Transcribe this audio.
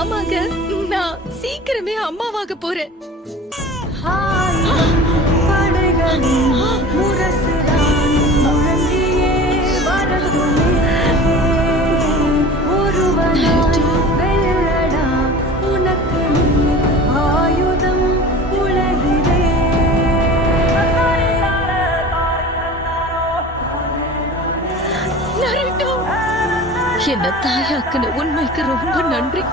ஆமாங்க, நான் சீக்கிரமே அம்மாவாக போறேன். நருட்டோ, என்ன தாயாக்குன உண்மைக்கு ரொம்ப நன்றி.